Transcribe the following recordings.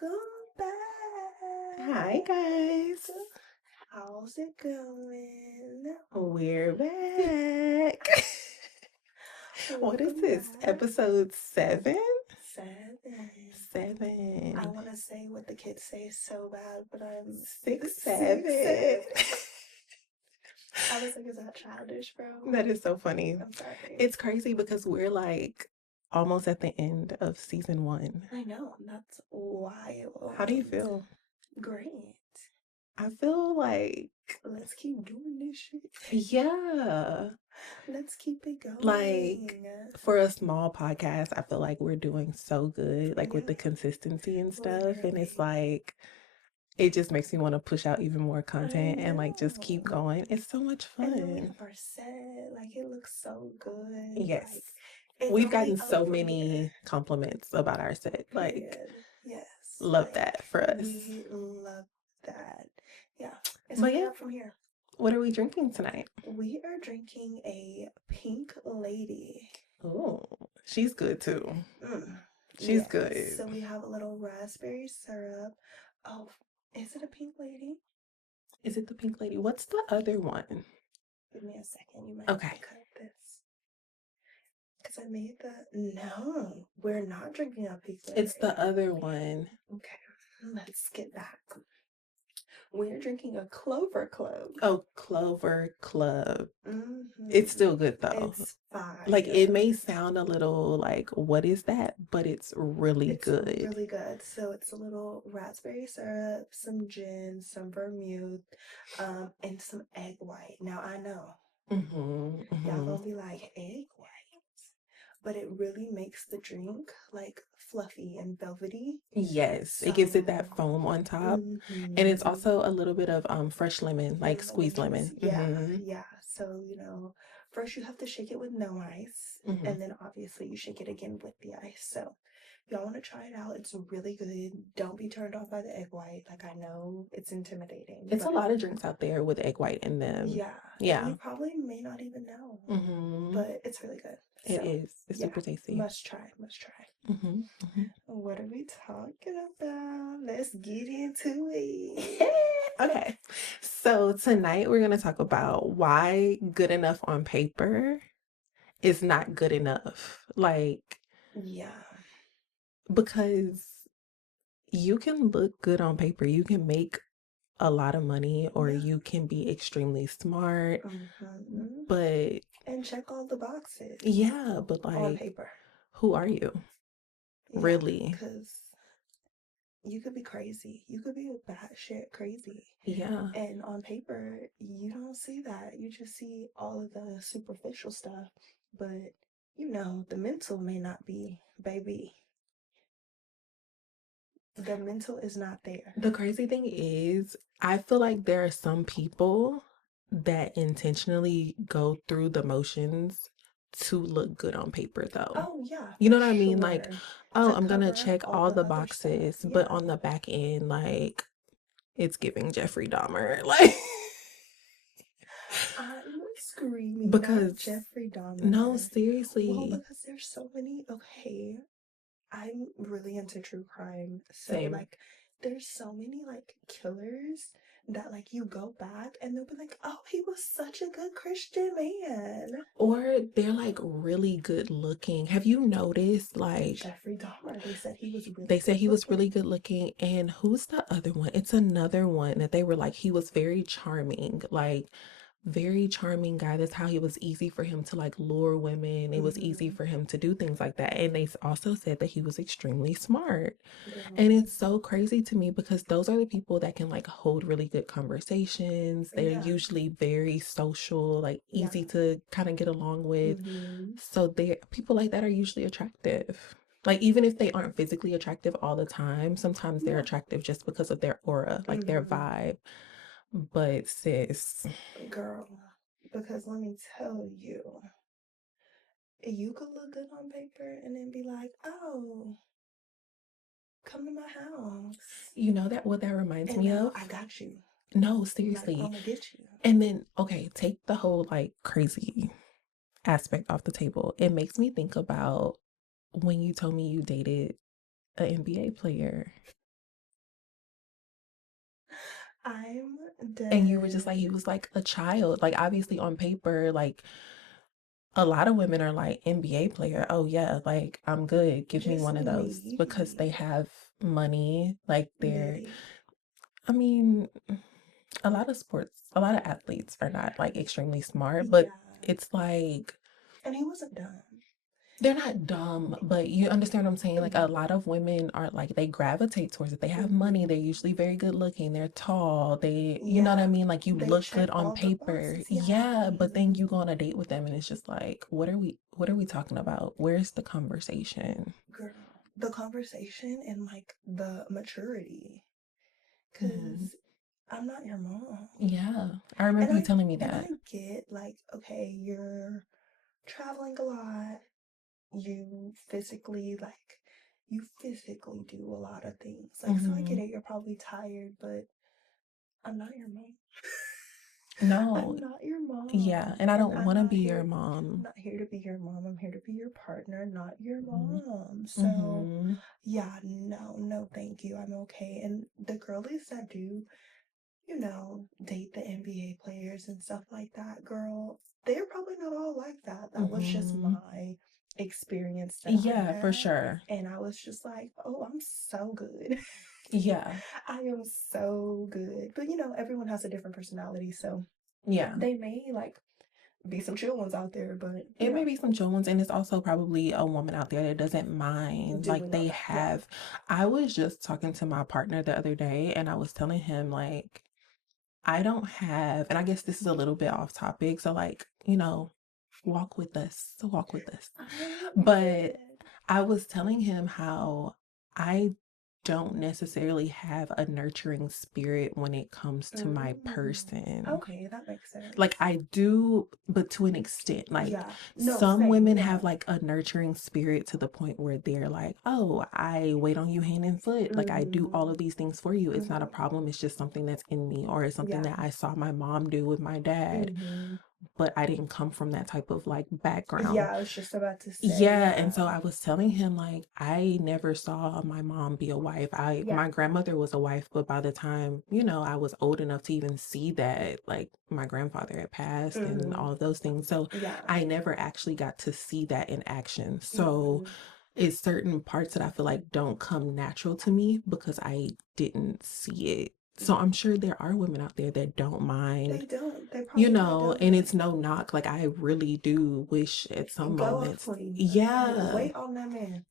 Welcome back. Hi guys. How's it going? We're back. What is Welcome this? back. Episode 7? 7. 7. I want to say what the kids say so bad, but I'm 6, 7. 7. I was like, is that childish, bro? That is so funny. I'm sorry. It's crazy because we're like almost at the end of season 1. I know. That's wild. How do you feel? Great. I feel like, Let's keep doing this shit. yeah. Let's keep it going. Like, for a small podcast, I feel like we're doing so good, like with the consistency and stuff. And it's like, it just makes me want to push out even more content and like just keep going. It's so much fun. And then we have our set, like it looks so good. Yes. Like, we've gotten so many compliments about our set. Like, yes. Love that for us. We love that. Yeah. It's but only yeah, up from here. What are we drinking tonight? We are drinking a Pink Lady. Oh, she's good too. She's yes. good. So we have a little raspberry syrup. Oh, is it a Pink Lady? Is it the Pink Lady? What's the other one? Give me a second. You might okay. have to cut this. Because I made the... No, we're not drinking a Pink Lady. It's the other one. Okay, let's get back. We're drinking a Clover Club. Oh, Clover Club. It's still good though. It's fine. Like it may sound a little like, what is that? But it's really good. It's really good. So it's a little raspberry syrup, some gin, some vermouth, and some egg white. Now I know y'all gonna be like, egg white? But it really makes the drink like fluffy and velvety. Yes, it gives it that foam on top. And it's also a little bit of fresh lemon, like squeezed lemon. Yeah. So, first you have to shake it with no ice, and then obviously you shake it again with the ice. So y'all want to try it out. It's really good. Don't be turned off by the egg white. Like, I know it's intimidating. It's a lot of drinks out there with egg white in them. Yeah. And you probably may not even know. But it's really good. It is. It's super tasty. Must try. What are we talking about? Let's get into it. Okay. So tonight we're going to talk about why good enough on paper is not good enough. Like, because you can look good on paper. You can make a lot of money, or you can be extremely smart, but and check all the boxes. Yeah, but like on paper, who are you? Really? Because you could be crazy. You could be batshit crazy. Yeah. And on paper, you don't see that. You just see all of the superficial stuff. But the mental may not be, baby. The mental is not there. The crazy thing is, I feel like there are some people that intentionally go through the motions to look good on paper though. Oh yeah. You know what I mean? Like, oh, I'm gonna check all the boxes, but on the back end, like, it's giving Jeffrey Dahmer. Like, I'm screaming because Jeffrey Dahmer. No, seriously. Well, because there's so many. Okay, I'm really into true crime, so Same. like, there's so many like killers that like you go back and they'll be like, oh, he was such a good Christian man, or they're like really good looking. Have you noticed, like, Jeffrey Dahmer? They said he was really. They said he was really good looking, and who's the other one? It's another one that they were like, he was very charming, like very charming guy. That's how he was easy for him to like lure women. It was easy for him to do things like that. And they also said that he was extremely smart. And it's so crazy to me because those are the people that can like hold really good conversations. They're usually very social, like easy to kind of get along with. So people like that are usually attractive. Like, even if they aren't physically attractive all the time, sometimes they're attractive just because of their aura, like their vibe. But sis, girl, because let me tell you, you could look good on paper and then be like, oh, come to my house. You know that what that reminds me of? I got you. No, seriously. Like, I'm gonna get you. And then, okay, take the whole like crazy aspect off the table. It makes me think about when you told me you dated an NBA player. I'm And you were just like, dead. he was like a child. Like, obviously, on paper, like, a lot of women are like NBA player. Oh yeah, like I'm good. Give me Just one of those because they maybe. have money. Like they're, Maybe. I mean, a lot of sports, a lot of athletes are not like extremely smart, but Yeah. it's like And he wasn't dumb. they're not dumb, but you understand what I'm saying? Like a Mm-hmm. lot of women are like they gravitate towards it. They have money, Mm-hmm. they're usually very good looking, they're tall, they you know what I Yeah. mean? Like you They look check good on all the paper. boxes. Yeah. Yeah, but then Mm-hmm. you go on a date with them and it's just like, what are we talking about? Where's the conversation? Girl, the conversation and like the maturity. Hmm. Cause I'm not your mom. Yeah. I And remember you I telling me and I that. get like, okay, you're traveling a lot. You physically like you physically do a lot of things. Like so I get Hmm. it, you're probably tired, but I'm not your mom. No, I'm not your yeah, mom. and I And don't want to be your I'm mom. not here to be your mom. I'm here to be your partner, not your Hmm. mom. So Hmm. yeah, no, no, thank you. I'm okay. And the girlies that do, date the NBA players and stuff like that, girl, they're probably not all like that. That was just Hmm. my experience that I Yeah, for had. sure. And I was just like, oh, I'm so good. Yeah. I am so good. But everyone has a different personality. So Yeah. they may like be some chill ones out there, but It may be some chill ones, and it's also probably a woman out there that doesn't mind. Like doing all they that. Yeah. have. I was just talking to my partner the other day, and I was telling him, like, I don't have, and I guess this is a little bit off topic. So, like, walk with us. So, walk with us. I'm But dead. I was telling him how I don't necessarily have a nurturing spirit when it comes to my Mm. person. Okay, that makes sense. Like I do, but to an extent. Like Yeah. No, some same. women Yeah. have like a nurturing spirit to the point where they're like, oh, I wait on you hand and foot. Like I do all Mm-hmm. of these things for you. It's not a Mm-hmm. problem. It's just something that's in me, or it's something Yeah. that I saw my mom do with my dad. Mm-hmm. But I didn't come from that type of like background. Yeah, I was just about to say, Yeah, and yeah. so I was telling him like I never saw my mom be a wife. Yeah. My grandmother was a wife, but by the time, I was old enough to even see that, like my grandfather had passed and Mm-hmm. all of those things. So Yeah. I never actually got to see that in action. So Mm-hmm. it's certain parts that I feel like don't come natural to me because I didn't see it. So I'm sure there are women out there that don't They mind, don't. They probably and don't. it's no knock. Like I really do wish at some Go off, moments, queen. Okay. yeah. Wait on that man.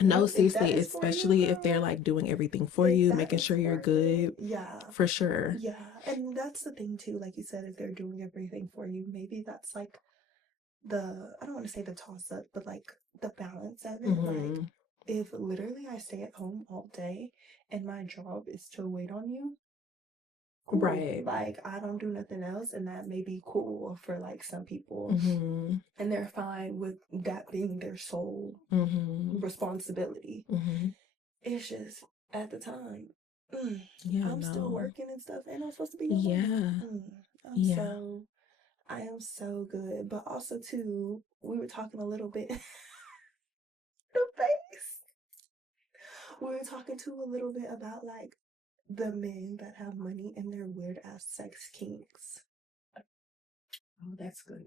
No, If that seriously, is for you, especially if they're girl, like doing everything for if you, that making is sure you're for you, good, yeah. for sure. Yeah. And that's the thing too, like you said, if they're doing everything for you, maybe that's like I don't want to say the toss up, but like the balance of it. Like, Hmm. if literally I stay at home all day and my job is to wait on you, cool. Right. Like, I don't do nothing else, and that may be cool for like some people, Hmm. and they're fine with that being their sole Hmm. responsibility. Hmm. It's just at the time, mm, Yeah, I'm still no. working and stuff, and I'm supposed to be your mama. Yeah. Mm, I'm Yeah. so I am so good. But also too, we were talking a little bit the face. We were talking to a little bit about like the men that have money and their weird ass sex kinks. Oh, that's good.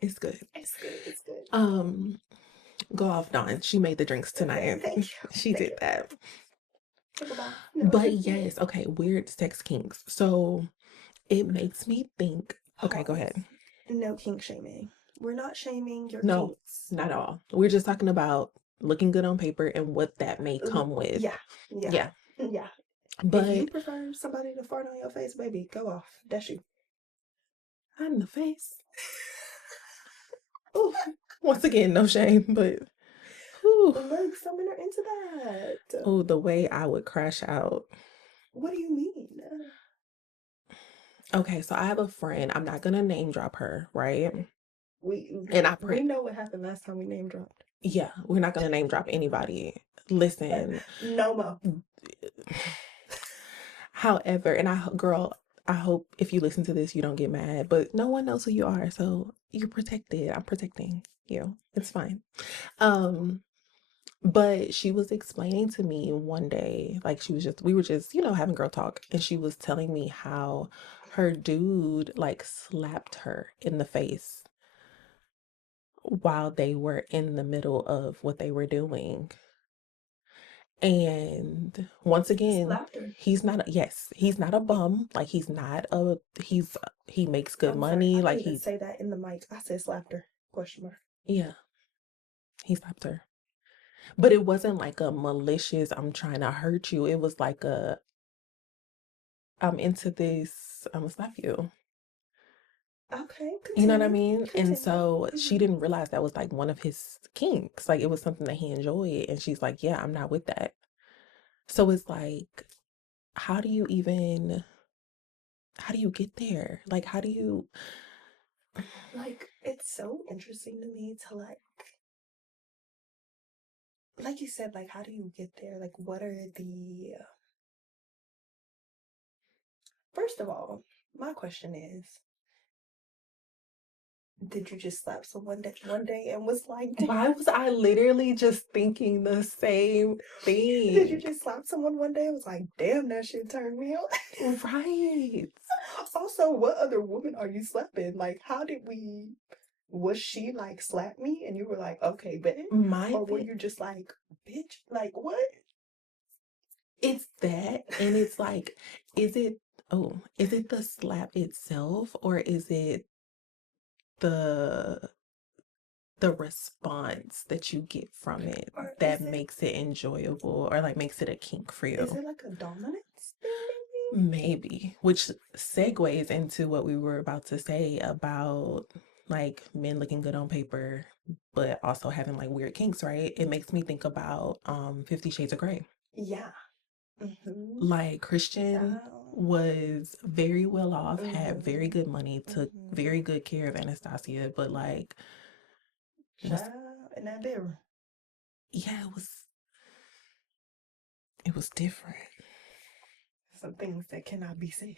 It's good. It's good. It's good. Um, Go off, Dawn. She made the drinks Okay, tonight. thank you. She Thank did you. that. Pickleball. No. But yes, okay, weird sex kinks. So it makes me think. Okay, go Pause. ahead. No kink shaming. We're not shaming your No, kinks. not at all. We're just talking about looking good on paper and what that may come with. Yeah, yeah, Yeah. yeah. If you But prefer somebody to fart on your face, baby, go off. That's you. in the face. Ooh, once again, no shame, but whew. Look, some men are into that. Oh, the way I would crash out. What do you mean? Okay, so I have a friend. I'm not gonna name drop her, right? We And I we pray, know what happened last time we name dropped. yeah, we're not gonna name drop anybody. Listen, No mo. however, and girl, I hope if you listen to this, you don't get mad, but no one knows who you are, so you're protected. I'm protecting you. It's fine. Um, But she was explaining to me one day, like we were just, having girl talk, and she was telling me how her dude like slapped her in the face while they were in the middle of what they were doing. And once again, Slapped her. he's not a bum. Like he makes good I'm sorry, money. I Like didn't even say that in the mic. I said slapped her. Question mark. yeah, he slapped her. But it wasn't like a malicious, I'm trying to hurt you. It was like I'm into this, I'm gonna slap you. Okay, You know what I continue. mean? And Continue. so she Hmm. didn't realize that was like one of his kinks. Like it was something that he enjoyed. And she's like, yeah, I'm not with that. So it's like, how do you even, how do you get there? Like, how do you, Like, it's so interesting to me to like you said, like, how do you get there? Like, what are the, first of all, my question is, did you just slap someone one day and was like, why was I literally just thinking the same did you thing? just slap someone one day and was like, damn, that shit turned me on? Right. Also, what other woman are you slapping? Like, how did we, was she like slap me and you were like, okay, bet? My Or were thing, you just like, bitch, like what? it's that. And it's like, is it, is it the slap itself or is it the the response that you get from it Or that makes it enjoyable or like makes it a kink for is you? it like a dominance thing maybe? Maybe, which segues into what we were about to say about like men looking good on paper, but also having like weird kinks, right? It makes me think about 50 Shades of Grey. Yeah. Mm-hmm. Like Christian Child. was very well off, had very Mm-hmm. good money, took Mm-hmm. very good care of Anastasia, but like was Child in that bedroom. yeah, it was different. Some things that cannot be said.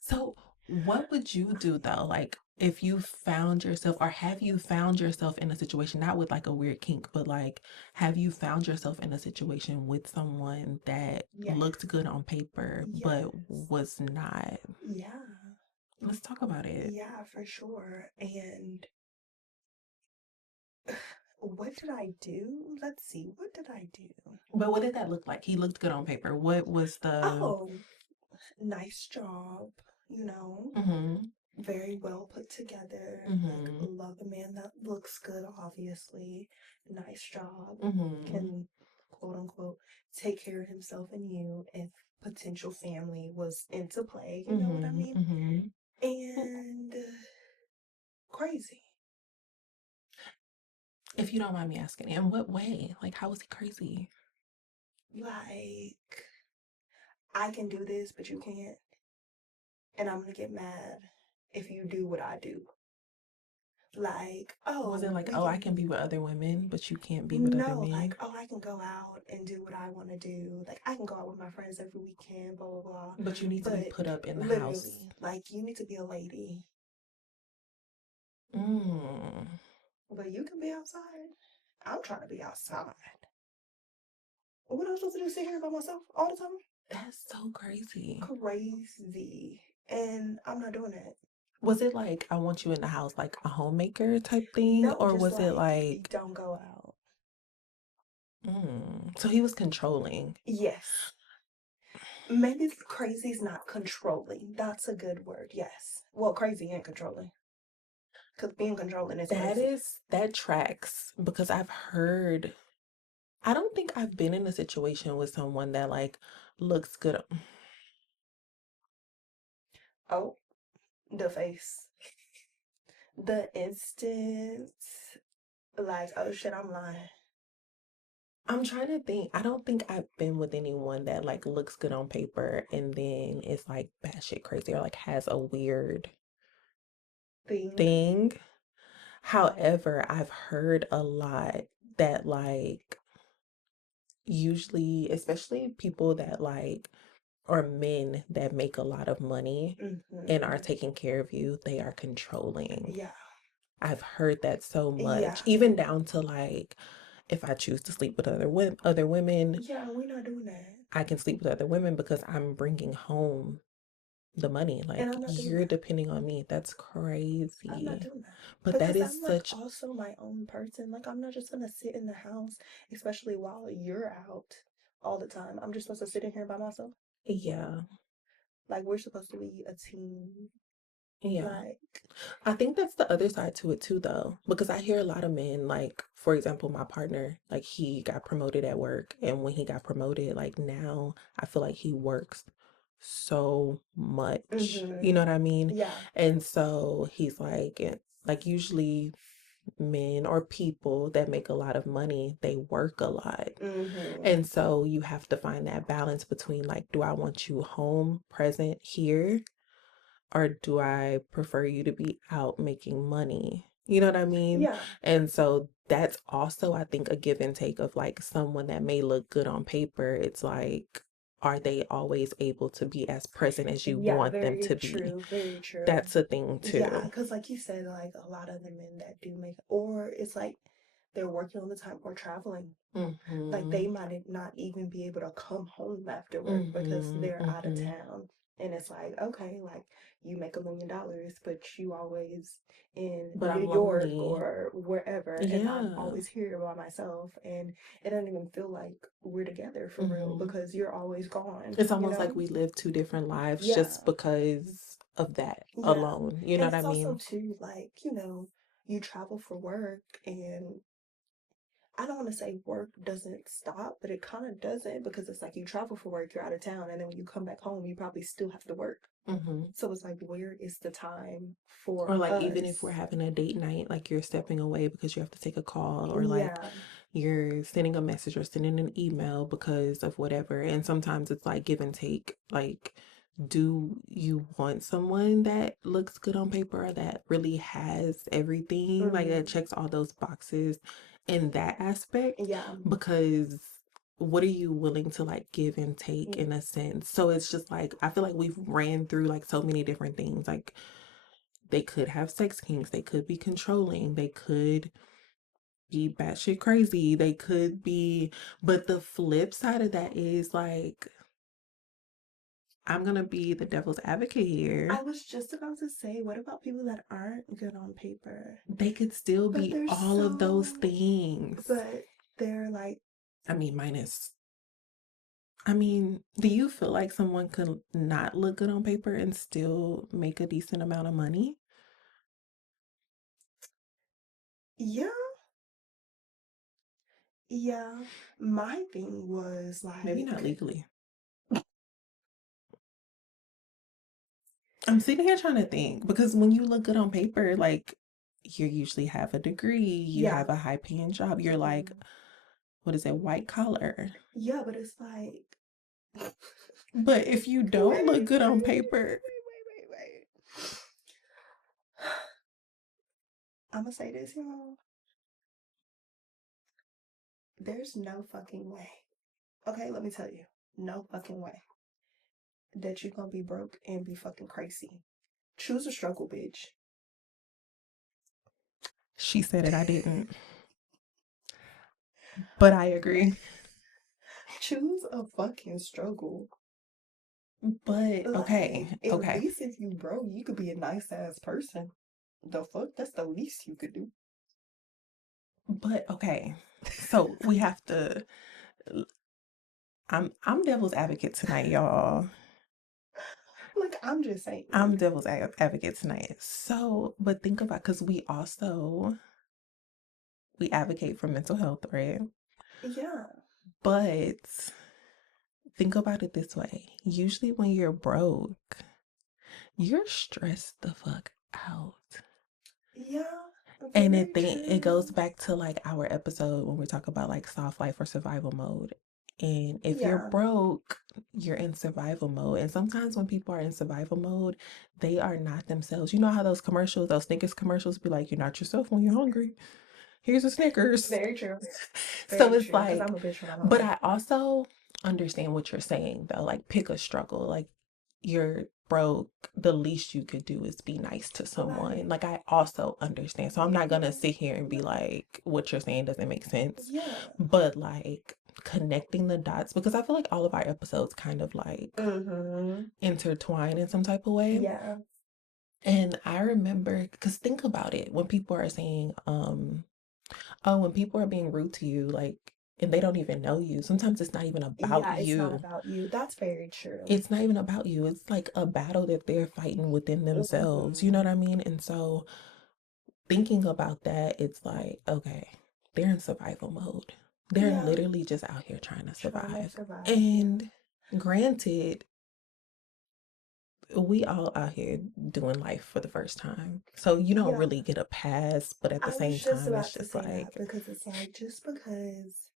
So, what would you do though? Like, if you found yourself, or have you found yourself in a situation, not with like a weird kink, but like, have you found yourself in a situation with someone that Yes. looked good on paper, but Yes. was not? Yeah. Let's talk about it. Yeah, for sure. And what did I do? Let's see. What did I do? But what did that look like? He looked good on paper. What was the. Oh, nice job. You know, Mm-hmm. very well put together. Like, Mm-hmm. love a man that looks good, obviously. Nice job. Mm-hmm. Can, quote unquote, take care of himself and you if potential family was into play. You know what I Mm-hmm. mean? Mm-hmm. And crazy. If you don't mind me asking, in what way? Like, how was he crazy? Like, I can do this, but you can't. And I'm gonna get mad if you do what I do. Like, Was it oh, like, we oh, I can, can be with other women, but you can't be with other no, men? like, oh, I can go out and do what I want to do. Like, I can go out with my friends every weekend, blah, blah, blah. But you need to be But put up in the house. literally, like, you need to be a lady, Mm, but you can be outside. I'm trying to be outside. What am I supposed to do? Sit here by myself all the time? that's so crazy. Crazy. And I'm not doing that. Was it like, I want you in the house, like a homemaker type thing? No, Or just was it like, like, don't go out. so he was controlling? Yes. Maybe crazy is not controlling. That's a good word. Yes. Well, crazy and controlling. Because being controlling is crazy. That tracks because I don't think I've been in a situation with someone that like looks good. Oh, the face. The instance, like, oh shit, I'm lying. I'm trying to think. I don't think I've been with anyone that like looks good on paper and then it's like batshit crazy or like has a weird Thing. thing. However, I've heard a lot that like usually, especially people that like or men that make a lot of money and are Mm-hmm. taking care of you, they are controlling. Yeah. I've heard that so Yeah. much, even down to like If I choose to sleep with other women, Yeah, we're not doing that. I can sleep with other women because I'm bringing home the money. And Like I'm not doing you're that. depending on me. That's I'm not crazy. doing that. But that Because is I'm like such, also my own person. Like I'm not just gonna sit in the house, especially while you're out all the time. I'm just supposed to sit in here by myself. yeah, Like we're supposed to be a team. yeah. Like, I think that's the other side to it too, though, because I hear a lot of men, like, for example, my partner, like, he got promoted at work. And when he got promoted, like, now I feel like he works so much. You know mm-hmm. what I mean? Yeah. And so he's like, usually men or people that make a lot of money, they work a lot. Mm-hmm. And so you have to find that balance between, like, do I want you home, present here? Or do I prefer you to be out making money? You know what I mean? Yeah. And so that's also, I think, a give and take of like someone that may look good on paper. It's like, are they always able to be as present as you Yeah, want them very to be? true. Very true. That's a thing Yeah, too. because like you said, like a lot of the men that do make, or it's like they're working all the time or traveling. Like Mm-hmm. they might not even be able to come home after work because Mm-hmm. they're out of Mm-hmm. town. And it's like, okay, like you make $1 million, but you always in But New I'm York lonely. or wherever, and I'm Yeah. always here by myself, and it doesn't even feel like we're together for real Mm-hmm. because you're always gone, It's you almost know? like we live two different lives Yeah, just because of that yeah. alone. You know And what I it's also mean? too like, you travel for work and I don't want to say work doesn't stop, but it kind of doesn't because it's like you travel for work, you're out of town, and then when you come back home, you probably still have to work. Mm-hmm. So it's like, where is the time Or for like even if we're us? having a date night, like you're stepping away because you have to take a call, or like Yeah. you're sending a message or sending an email because of whatever. And sometimes it's like give and take. Like, do you want someone that looks good on paper or that really has everything, like that Mm, checks all those boxes in that aspect? yeah. Because what are you willing to like give and take Mm, in a sense? So it's just like I feel like we've ran through like so many different things. Like they could have sex kinks. They could be controlling. They could be batshit crazy. They could be, but the flip side of that is like, I'm gonna be the devil's advocate here. I was just about to say, what about people that aren't good on paper, They could still but be they're all of those so, things. but they're like, I mean, I mean, do you feel like someone could not look good on paper and still make a decent amount of money? yeah, yeah. My thing was Maybe not like, legally. I'm sitting here trying to think because when you look good on paper, like you usually have a degree, you yeah. have a high paying job, you're like, Mm. what is it, white collar. Yeah, but it's like, wait, But if you wait, don't look wait, good on wait, paper, wait, wait, wait. I'm gonna say this, y'all. There's no fucking way. Okay, let me tell you. No fucking way that you gonna be broke and be fucking crazy. Choose a struggle, bitch. she said it, I didn't. But I agree. Choose a fucking struggle. But Like, okay, at okay. least if you broke, you could be a nice ass person. The fuck? That's the least you could do. But okay. So we have to I'm devil's advocate tonight, y'all. Like, I'm just I'm saying. devil's advocate tonight. So, but think about because we advocate for mental health, right? Yeah. But think about it this way. Usually when you're broke, you're stressed the fuck out. Yeah. And Very it goes true. back to like our episode when we talk about like soft life or survival mode. And if you're Yeah. broke, you're in survival mode. And sometimes when people are in survival mode, they are not themselves. You know how those commercials, those Snickers commercials be like, you're not yourself when you're hungry. Here's a Snickers. Very true. So Very it's true. Because like, I'm a bitch when I'm but hungry. I also understand what you're saying though. Like pick a struggle. Like you're broke, the least you could do is be nice to About someone. it. Like, I also understand. So I'm not gonna Yeah. sit here and be No. like, what you're saying doesn't make sense. Yeah. But like connecting the dots, because I feel like all of our episodes kind of like Mm-hmm. intertwine in some type of way. Yeah. And I remember, because think about it, when people are saying, oh, when people are being rude to you, like, and they don't even know you, sometimes it's not even about Yeah, it's not you. about you. That's very true. It's not even about you. It's like a battle that they're fighting within themselves. You know what I Mm-hmm. mean? And so thinking about that, it's like, okay, they're in survival mode. They're Yeah. literally just out here trying to Trying to survive. survive. Yeah. And granted, we all out here doing life for the first time. So you don't Yeah. really get a pass, but at the I same was just time, it's about to just say that like, because it's like just because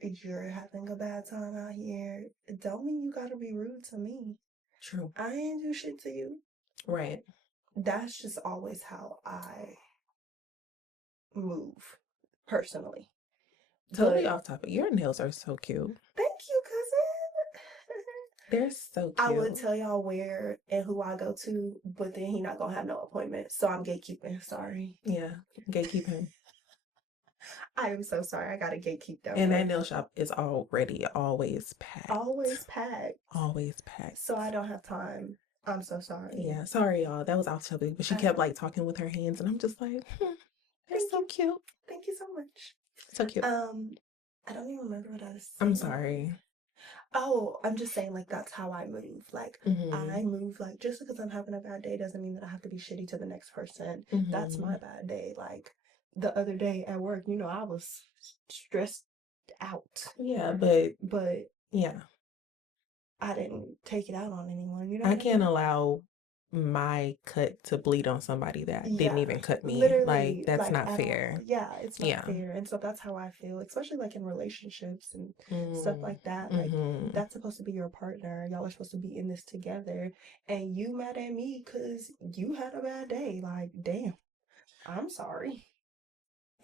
you're having a bad time out here, don't mean you gotta be rude to me. true. I ain't do shit to you. Right. That's just always how I move personally. Totally But off topic. Your nails are so cute. thank you, cousin. They're so I would cute. tell y'all where and who I go to, but then he not gonna have no appointment, so I'm gatekeeping. Sorry. Yeah. Gatekeep him. I am so sorry. I gotta gatekeep that And that one. nail shop is already always packed. Always packed, Always packed. so I don't have time. I'm so sorry. Yeah, sorry y'all. That was off topic. But she kept like talking with her hands and I'm just like, they're Thank so you. cute. Thank you so much. So cute. Um, I don't even remember what I was I'm saying. sorry. Oh, I'm just saying like that's how I move. Like Mm-hmm. I move like just because I'm having a bad day doesn't mean that I have to be shitty to the next person. That's Mm-hmm. my bad day. Like the other day at work, I was stressed out, Yeah, but but yeah. I didn't take it out on anyone. You know I what I can't mean? allow my cut to bleed on somebody that didn't Yeah, even cut me. Like, literally, that's like not at all. fair. Yeah, it's not Yeah. fair. And so that's how I feel, especially like in relationships and stuff Mm. like that. Like, Mm-hmm. that's supposed to be your partner. Y'all are supposed to be in this together. And you mad at me because you had a bad day. Like, damn, I'm sorry.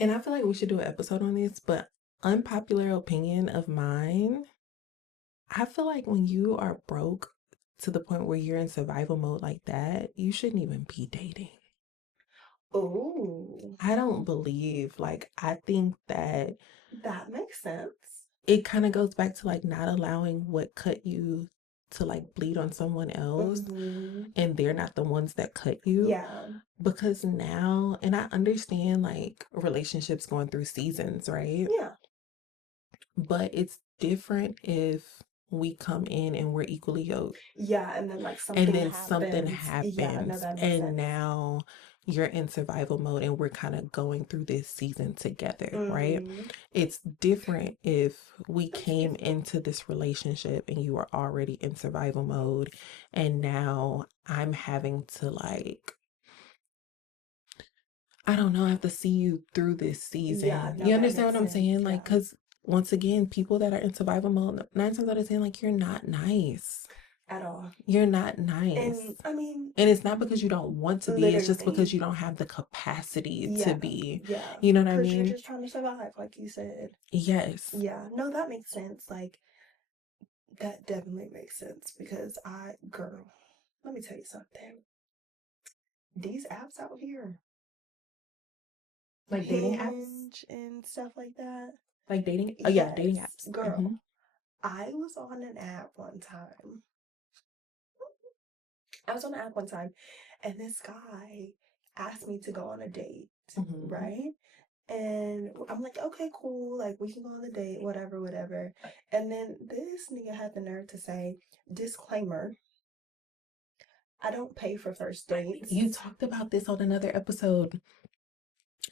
And I feel like we should do an episode on this, but unpopular opinion of mine, I feel like when you are broke to the point where you're in survival mode like that, you shouldn't even be dating. Oh, I don't believe, like, I think that that makes sense. it kind of goes back to like not allowing what cut you to like bleed on someone else Mm-hmm. and they're not the ones that cut you. Yeah. Because now, and I understand like relationships going through seasons, right? Yeah. But it's different if we come in and we're equally yoked Yeah. And then like and something then something happens. Yeah, no, happens that makes and sense. now you're in survival mode and we're kind of going through this season together, right? Mm-hmm. It's different if we came Excuse me. into this relationship and you are already in survival mode and now I'm having to like, I don't know, I have to see you through this Yeah, season. no, You that understand makes what I'm sense. saying? Like, Yeah. because once again, people that are in survival mode, 9 times out of 10, like, you're not nice. At all. You're not nice. And I mean, And it's not because you don't want to be, it's just because literally, you don't have the capacity to yeah, be. yeah. You know what I Because you're mean? just trying to survive, like you said. Yes. Yeah, no, that makes sense. Like, that definitely makes sense because girl, let me tell you something. These apps out here, Like dating apps? Hinge and stuff like that. Like dating? Oh, yeah, dating Yes, apps. Mm-hmm. girl. I was on an app one time. I was on an app one time, and this guy asked me to go on a date, Mm-hmm. right? And I'm like, okay, cool. Like, we can go on the date, whatever, whatever. And then this nigga had the nerve to say, disclaimer, I don't pay for first You dates. talked about this on another episode.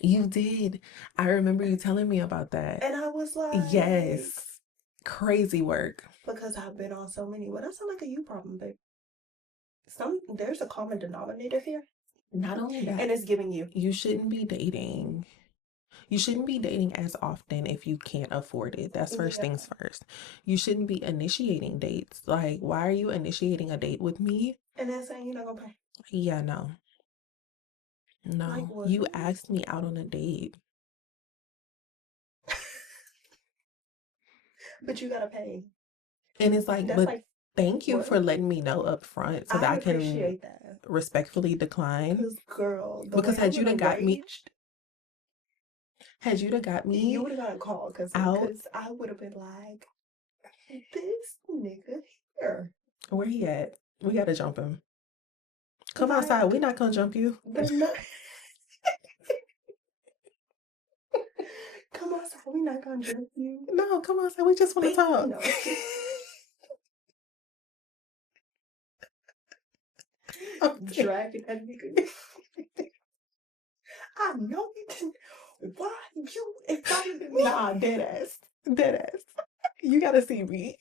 You did. I remember you telling me about that. And I was like, Yes. Crazy work. because I've been on so many. Well, that sound like a you problem, babe. There's a common denominator here, Not only and that, it's giving you. you shouldn't be dating. You shouldn't be dating as often if you can't afford it. That's first Yeah. things first. You shouldn't be initiating dates. Like, why are you initiating a date with me? And then saying you're not gonna pay. Yeah, no. Like No. what? You asked me out on a date. But you gotta pay. And it's like, That's but like Thank you What? for letting me know up front so that I I can appreciate that. respectfully decline. Cause girl, the Because way I would have raged, had you got you me would have gotten called. out, Cause I would have been like, this nigga here. where he at? We gotta jump him. Come outside. Like We're not gonna jump you. the nut. Come outside. We not gonna jump you. No, come outside. We just want to talk. No. Okay. Dragging that nigga. I know you didn't. Why you invited me? Nah, dead ass. Dead ass. You gotta see me.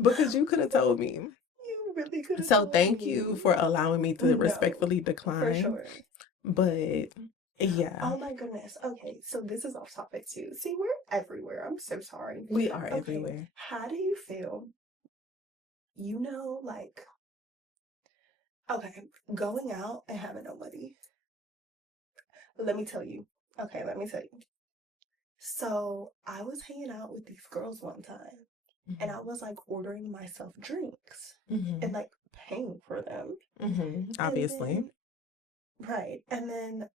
Because you could have told me. You really could have So told thank you me. for allowing me to No, respectfully for decline. sure. But yeah, Oh my goodness. Okay, so this is off topic too. See, we're everywhere. I'm so sorry. we are Okay, everywhere. how do you feel? Like, okay, going out and having no money. Let me tell you. Okay, let me tell you. So I was hanging out with these girls one time, and I was like ordering myself drinks and like paying for them. And Obviously. then, right. And then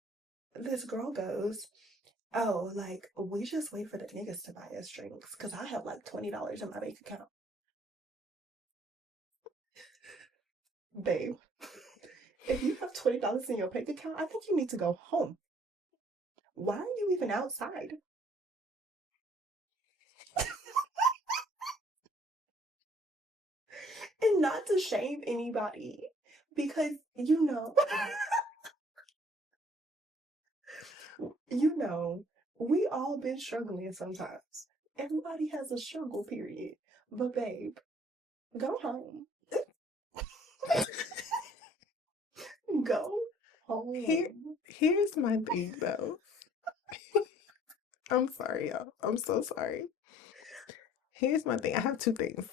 this girl goes, oh, like, we just wait for the niggas to buy us drinks because I have like $20 in my bank account. Babe, if you have $20 in your bank account, I think you need to go home. Why are you even outside? And not to shame anybody, because you know, we all been struggling sometimes. Everybody has a struggle period. But babe, go home. Go Here, home. here's my thing though. I'm sorry, y'all. I'm so sorry. Here's my thing. I have two things.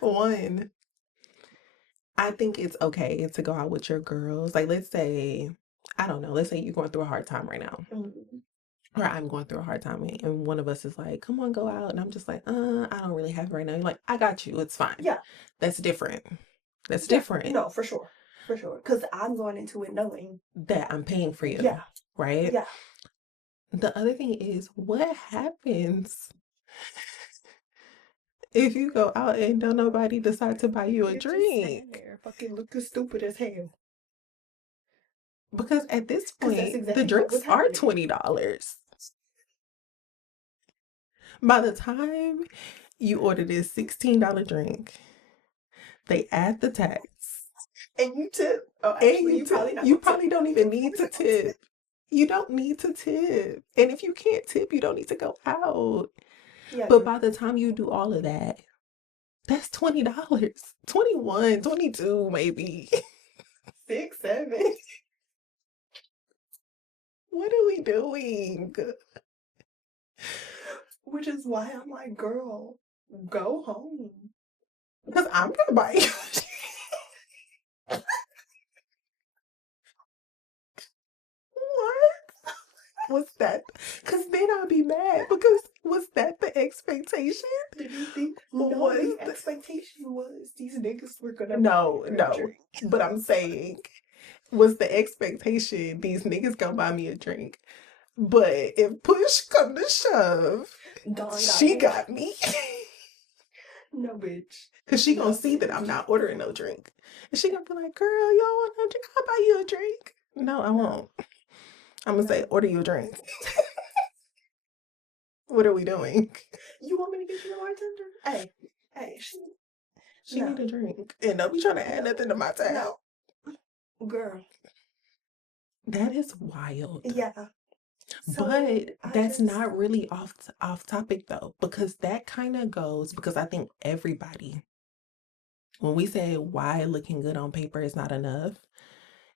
One, I think it's okay to go out with your girls. Like, let's say, I don't know, let's say you're going through a hard time right now, Mm, or I'm going through a hard time, and one of us is like, come on, go out. And I'm just like, I don't really have it right now. You're like, I got you. It's fine. yeah, That's different. That's yeah, different no, for sure. For sure. Because I'm going into it knowing, that I'm paying for you, yeah, right? yeah. The other thing is, what happens if you go out and don't nobody decide to buy you a You're just standing drink? there fucking looking stupid as hell. Because at this Because that's point, the exactly what drinks was are happening. $20. By the time you order this $16 drink, they add the tax. And you tip. Oh, And actually, you probably not you gonna tip. probably don't even need to tip. You don't need to tip. And if you can't tip, you don't need to go out. Yeah, But girl. by the time you do all of that, that's $20. 21, 22 maybe. 6, 7. What are we doing? Which is why I'm like, girl, go home. Because I'm not buying. What? Was that? Because then I'll be mad. Because was that the expectation? Did you think? No, Was the expectation was these niggas were gonna buy no, her a no. drink. But I'm saying, was the expectation these niggas gonna buy me a drink? But if push come to shove, Dawn got she me. got me. No, bitch. Cause she gonna No, see that bitch. I'm not ordering no drink. And she gonna be like, girl, you don't want no drink? I'll buy you a drink. No, I won't. No, I'm gonna say, no. order you a drink. What are we doing? You want me to get you a bartender? Hey, hey, She no, need a drink. And don't be trying to add no, nothing to my tab. no, girl. That is wild. Yeah. But So I that's just, not really off topic though, because that kind of goes because I think everybody, when we say why looking good on paper is not enough,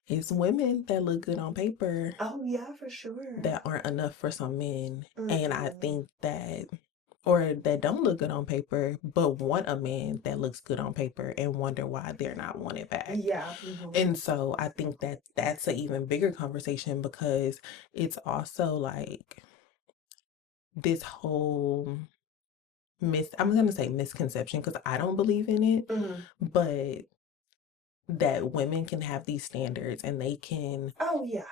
it's women that look good on paper oh yeah, for sure. that aren't enough for some men. And I Mm-mm. think that, or that don't look good on paper, but want a man that looks good on paper and wonder why they're not wanted back. Yeah. Mm-hmm. And so I think that that's an even bigger conversation because it's also like this whole I'm gonna say misconception because I don't believe in it, Mm. but that women can have these standards and they can, Oh yeah.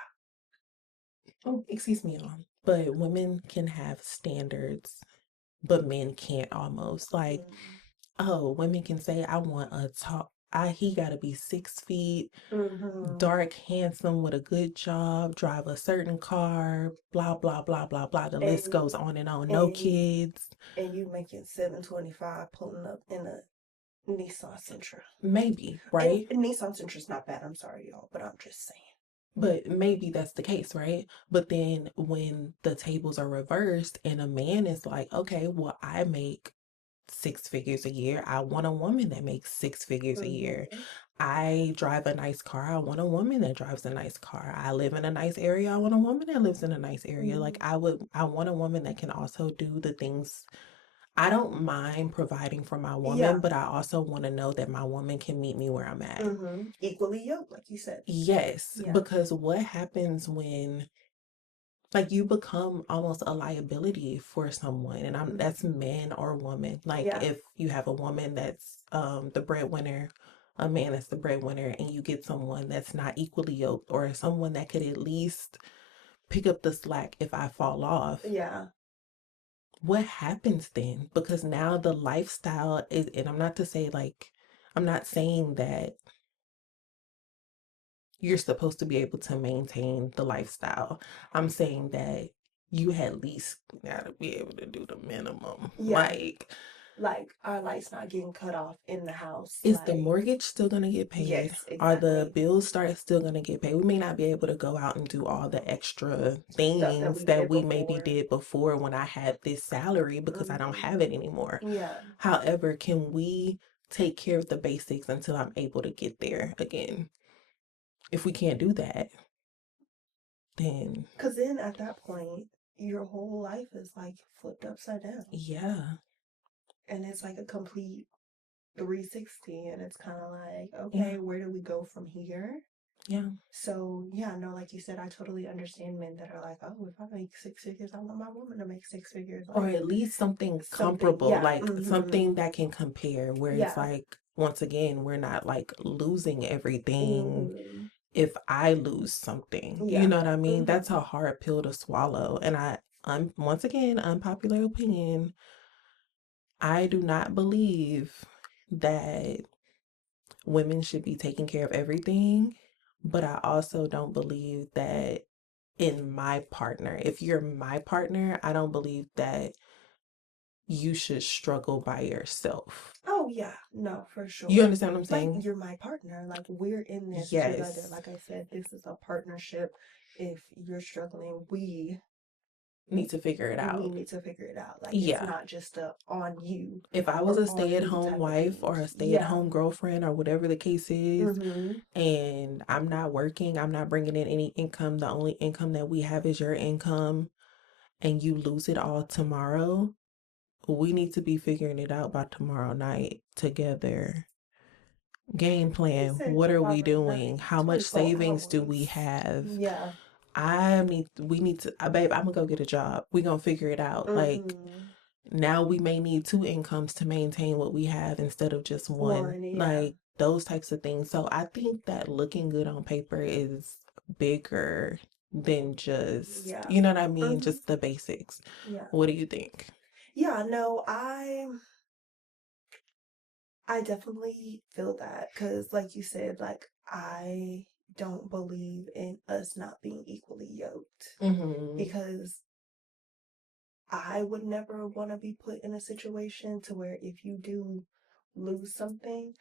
oh, excuse me, y'all, but women can have standards, but men can't almost. Like, Mm. oh, women can say, I want a tall, he gotta be 6 feet, Mm-hmm. dark, handsome, with a good job, drive a certain car, blah, blah, blah, blah, blah. The list And goes on and on. No and kids. and you making 725 pulling up in a Nissan Sentra. Maybe, And right? Nissan Sentra's not bad. I'm sorry, y'all, but I'm just saying. But maybe that's the case, right? But then when the tables are reversed and a man is like, okay, well, I make 6 figures a year. I want a woman that makes 6 figures a year. Mm-hmm. I drive a nice car. I want a woman that drives a nice car. I live in a nice area. I want a woman that lives in a nice area. Like Mm-hmm. I want a woman that can also do the things. I don't mind providing for my woman, Yeah. but I also want to know that my woman can meet me where I'm at. Mm-hmm. Equally yoked, like you said. Yes, Yeah. because what happens when like you become almost a liability for someone and that's Mm-hmm. man or woman. Like Yeah. if you have a woman that's the breadwinner, a man that's the breadwinner, and you get someone that's not equally yoked or someone that could at least pick up the slack if I fall off, Yeah. what happens then? Because now the lifestyle is, and I'm not to say like, I'm not saying that you're supposed to be able to maintain the lifestyle. I'm saying that you at least gotta be able to do the minimum. Yeah. Like our lights not getting cut off in the house. Is the Like, mortgage still gonna get paid? yes, Are the exactly. bills start still gonna get paid? We may not be able to go out and do all the extra Stuff that things we that did we maybe before. did before when I had this salary because I don't Mm-hmm. have it anymore. Yeah. However, can we take care of the basics until I'm able to get there again? If we can't do that, then Because then at that point, your whole life is like flipped upside down. yeah. And it's like a complete 360. And it's kind of like, Yeah. okay, where do we go from here? Yeah. So, yeah, no, like you said, I totally understand men that are like, oh, if I make 6 figures, I want my woman to make 6 figures. Or Like at least something something, comparable, yeah. like Mm-hmm. something that can compare, where it's Yeah. like, once again, we're not like losing everything Mm-hmm. if I lose something. You Yeah. know what I mean? Mm-hmm. That's a hard pill to swallow. And once again, unpopular opinion, I do not believe that women should be taking care of everything, but I also don't believe that in my partner, if you're my partner, I don't believe that you should struggle by yourself. Oh, yeah. No, for You sure. understand what I'm Like, saying? you're my partner. Like, we're in this together. Yes. Like I said, this is a partnership. If you're struggling, Need to figure it we out. need to figure it out. Like, it's Yeah. not just a on you If I was or a on stay at me home type of wife thing. or a stay at Yeah. home girlfriend or whatever the case is, Mm-hmm. and I'm not working, I'm not bringing in any income, the only income that we have is your income, and you lose it all tomorrow, we need to be figuring it out by tomorrow night together. Game He plan. said What are we tomorrow night, doing? How much 24 savings do we hours. have? Yeah. We need to, babe, I'm gonna go get a job. We gonna figure it out. Like, Mm-hmm. now we may need two incomes to maintain what we have instead of just one. One, yeah. Like, those types of things. So I think that looking good on paper is bigger than just, Yeah. you know what I mean? Mm-hmm. Just the basics. Yeah. What do you think? Yeah, no, I definitely feel that because, like you said, like I don't believe in us not being equally yoked Mm-hmm. because I would never want to be put in a situation to where if you do lose something,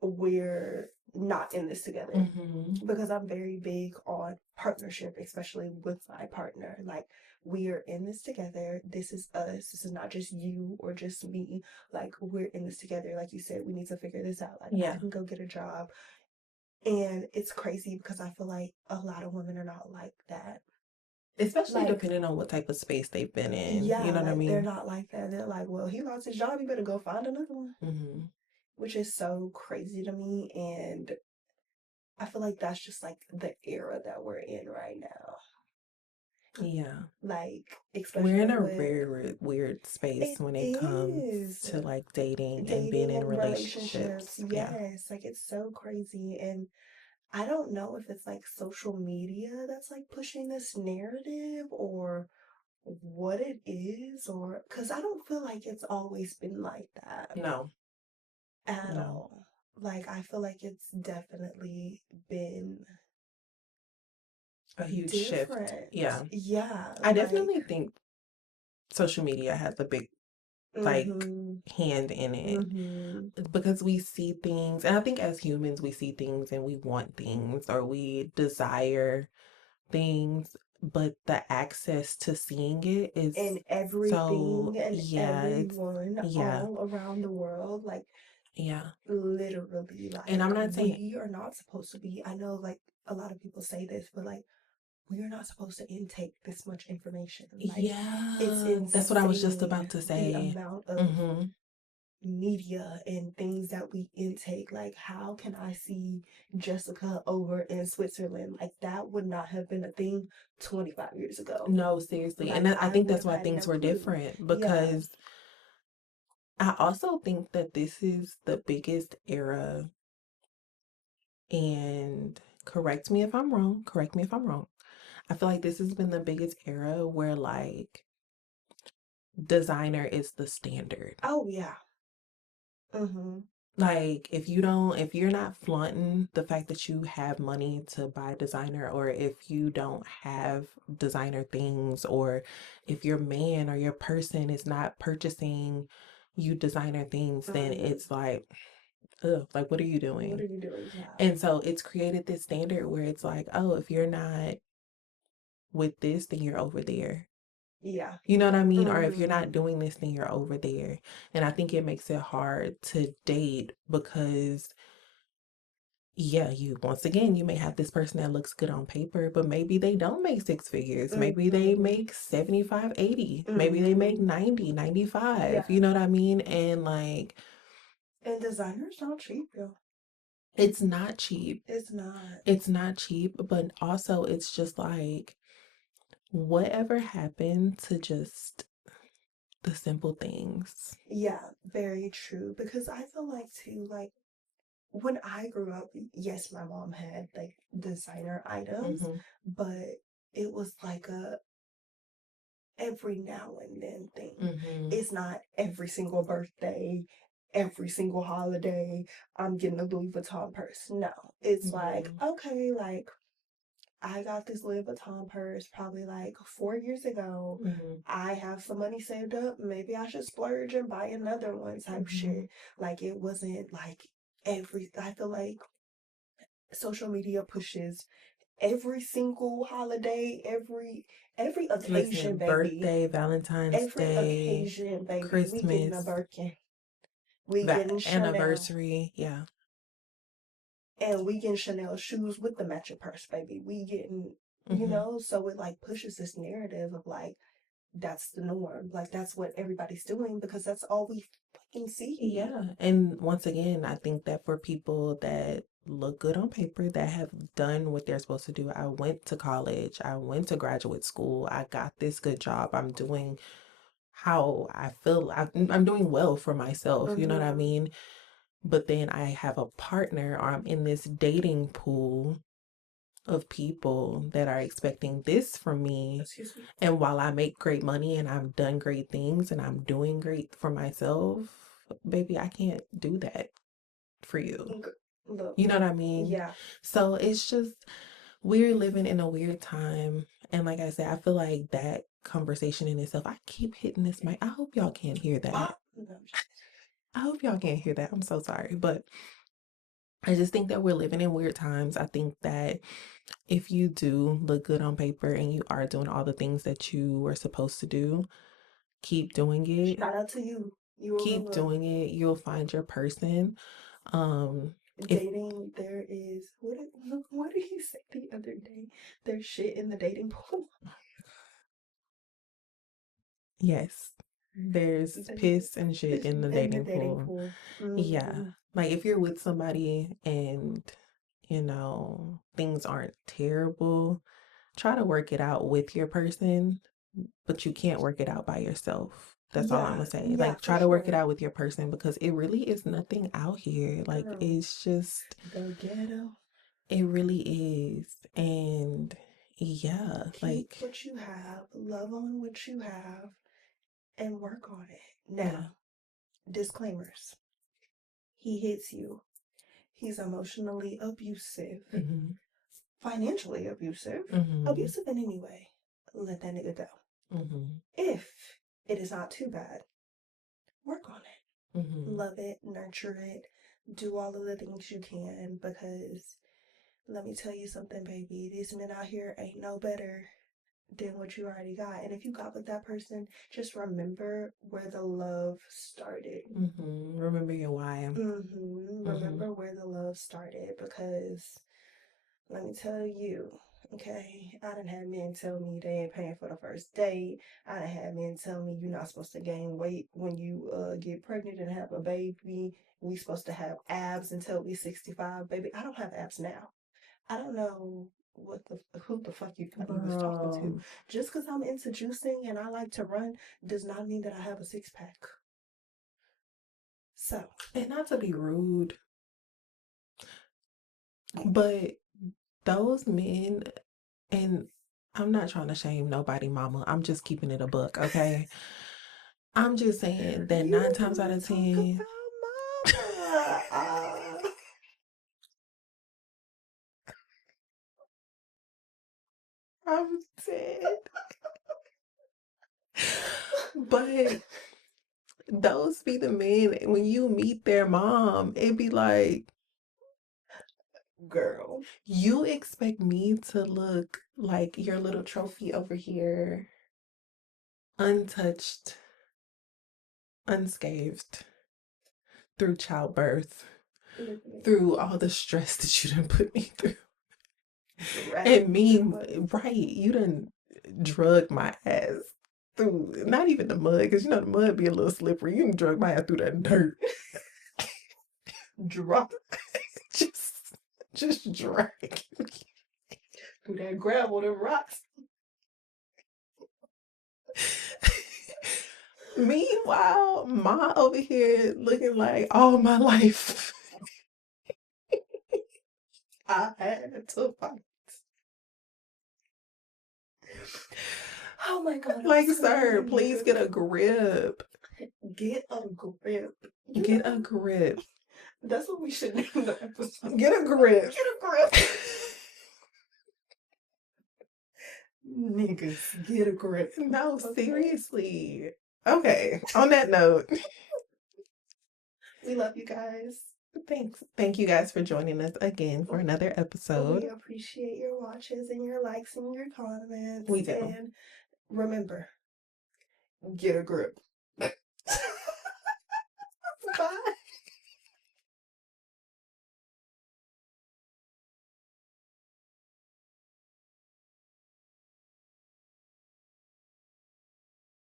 we're not in this together. Mm-hmm. Because I'm very big on partnership, especially with my partner. Like, we are in this together. This is us. This is not just you or just me. Like, we're in this together. Like you said, we need to figure this out. Like, I Yeah. can go get a job. And it's crazy because I feel like a lot of women are not like that. Especially Like, depending on what type of space they've been in. You yeah, know what I like they're mean? not like that. They're like, well, he lost his job. He better go find another one, Mm-hmm. which is so crazy to me. And I feel like that's just like the era that we're in right now. Yeah. Like, We're in especially a with very weird space it when it comes is to like dating and being dating in and relationships. relationships. Yeah. Yes, like it's so crazy. And I don't know if it's like social media that's like pushing this narrative or what it is, or because I don't feel like it's always been like that No, at no. all. Like, I feel like it's definitely been A huge shift. different. Yeah. Yeah, I like, definitely think social media has a big like mm-hmm, hand in it mm-hmm. because we see things, and I think as humans we see things and we want things or we desire things, but the access to seeing it is And everything so, and yeah, it's, everyone yeah, all around the world, like, yeah. literally, And like, I'm not saying, we are not supposed to be. I know, like, a lot of people say this, but like, we are not supposed to intake this much information. Like, it's yeah, that's what I was just insane about to the say. amount of Mm-hmm. media and things that we intake. Like, how can I see Jessica over in Switzerland? Like, that would not have been a thing 25 years ago. No, seriously. And Like, I I think would that's have why had things no were clue. different Yeah. because I also think that this is the biggest era, and correct me if I'm wrong, correct me if I'm wrong. I feel like this has been the biggest era where like designer is the standard. Oh, yeah. Mm-hmm. Like if you're not flaunting the fact that you have money to buy designer, or if you don't have designer things, or if your man or your person is not purchasing you designer things, then Mm-hmm. it's like, ugh, like what are you What doing? are you doing? Yeah. And so it's created this standard where it's like, oh, if you're not with this, then you're over there. Yeah. You know what I mean? Or if you're Mm-hmm. not doing this, then you're over there. And I think it makes it hard to date because, yeah, you once again, you may have this person that looks good on paper, but maybe they don't make six figures. Maybe they Mm-hmm. make 75, 80. Maybe they make Mm-hmm. 90, 95. Yeah. You know what I mean? And like, And designers not cheap, yo. it's not cheap. It's not. It's not cheap, but also it's just like, whatever happened to just the simple things? Yeah, very true. Because I feel like too, like, when I grew up, yes, my mom had like designer items, Mm-hmm. but it was like a every now and then thing. Mm-hmm. It's not every single birthday, every single holiday, I'm getting a Louis Vuitton purse. No, it's like, Mm-hmm. okay, like, I got this Louis Vuitton purse probably like 4 years ago. Mm-hmm. I have some money saved up. Maybe I should splurge and buy another one type Mm-hmm. shit. Like, it wasn't like I feel like social media pushes every single holiday, every occasion, Listen, baby. birthday, Valentine's Every Day, occasion, baby. We getting a Christmas, Birkin. We that getting Chanel. anniversary. Yeah. And we getting Chanel shoes with the matching purse, baby. We getting, Mm-hmm. so it like pushes this narrative of like that's the norm. Like, that's what everybody's doing because that's all we fucking see. Yeah. And once again, I think that for people that look good on paper, that have done what they're supposed to do, I went to college, I went to graduate school, I got this good job, I'm doing how I feel, I'm doing well for myself, you know what I Mm-hmm. mean? But then I have a partner, or I'm in this dating pool of people that are expecting this from me. Excuse me. And while I make great money and I've done great things and I'm doing great for myself, baby, I can't do that for you. Look, You know what I mean? yeah. So it's just, we're living in a weird time. And like I said, I feel like that conversation in itself, I keep hitting this mic. I hope y'all can't hear that. No, I'm just I hope y'all can't hear that. I'm so sorry. But I just think that we're living in weird times. I think that if you do look good on paper and you are doing all the things that you were supposed to do, keep doing it. shout out to you. You a real Keep one. doing it. You'll find your person. If Dating, there is what did he say the other day? There's shit in the dating pool. yes, there's piss and shit There's in the in the dating dating pool. pool. Yeah. Mm-hmm. Like if you're with somebody and things aren't terrible, try to work it out with your person, but you can't work it out by yourself. That's all I'm Yeah, gonna say. yeah, Like, for try to work it sure. out with your person because it really is nothing out here. Like, Girl, it's just, the ghetto. it really is. And yeah, Keep like, what you have, love on what you have, and work on it. yeah. Now, disclaimers. He hits you. He's emotionally abusive, Mm-hmm. financially abusive, Mm-hmm. abusive in any way. Let that nigga go. Mm-hmm. If it is not too bad, work on it. Mm-hmm. Love it, nurture it, do all of the things you can because let me tell you something, baby. These men out here ain't no better than what you already got. And if you got with that person, just remember where the love started. Mm-hmm. Remember your why. Mm-hmm. Remember where the love started because let me tell you, okay, I done had men tell me they ain't paying for the first date. I done had men tell me you're not supposed to gain weight when you get pregnant and have a baby. We supposed to have abs until we 65, baby. I don't have abs now. I don't know who the fuck you thought you was talking to. Girl. Just because I'm into juicing and I like to run does not mean that I have a six pack. So, And not to be rude, but those men, and I'm not trying to shame nobody, mama. I'm just keeping it a buck, okay? I'm just saying that you nine don't times want out to of talk 10, about mama. I'm dead. But those be the men when you meet their mom, it be like, Girl, you expect me to look like your little trophy over here, untouched, unscathed through childbirth, literally through all the stress that you done put me through. And dragged me, through mud. right, you done drug my ass through, not even the mud, because you know the mud be a little slippery. You done drug my ass through that dirt. Drop just, just drag me. through that gravel, them rocks. Meanwhile, Ma over here looking like all my life. I had to fight. Oh my god, I'm Like, sir, screaming, please nigga. get a grip. Get a grip. You Get a know, grip. that's what we should name the episode. Get a grip. Get a grip. Niggas, get a grip. No, Okay. seriously. Okay, on that note, We love you guys. thanks. Thank you guys for joining us again for another We episode. appreciate your watches and your likes and your comments. We do. And remember, get a grip.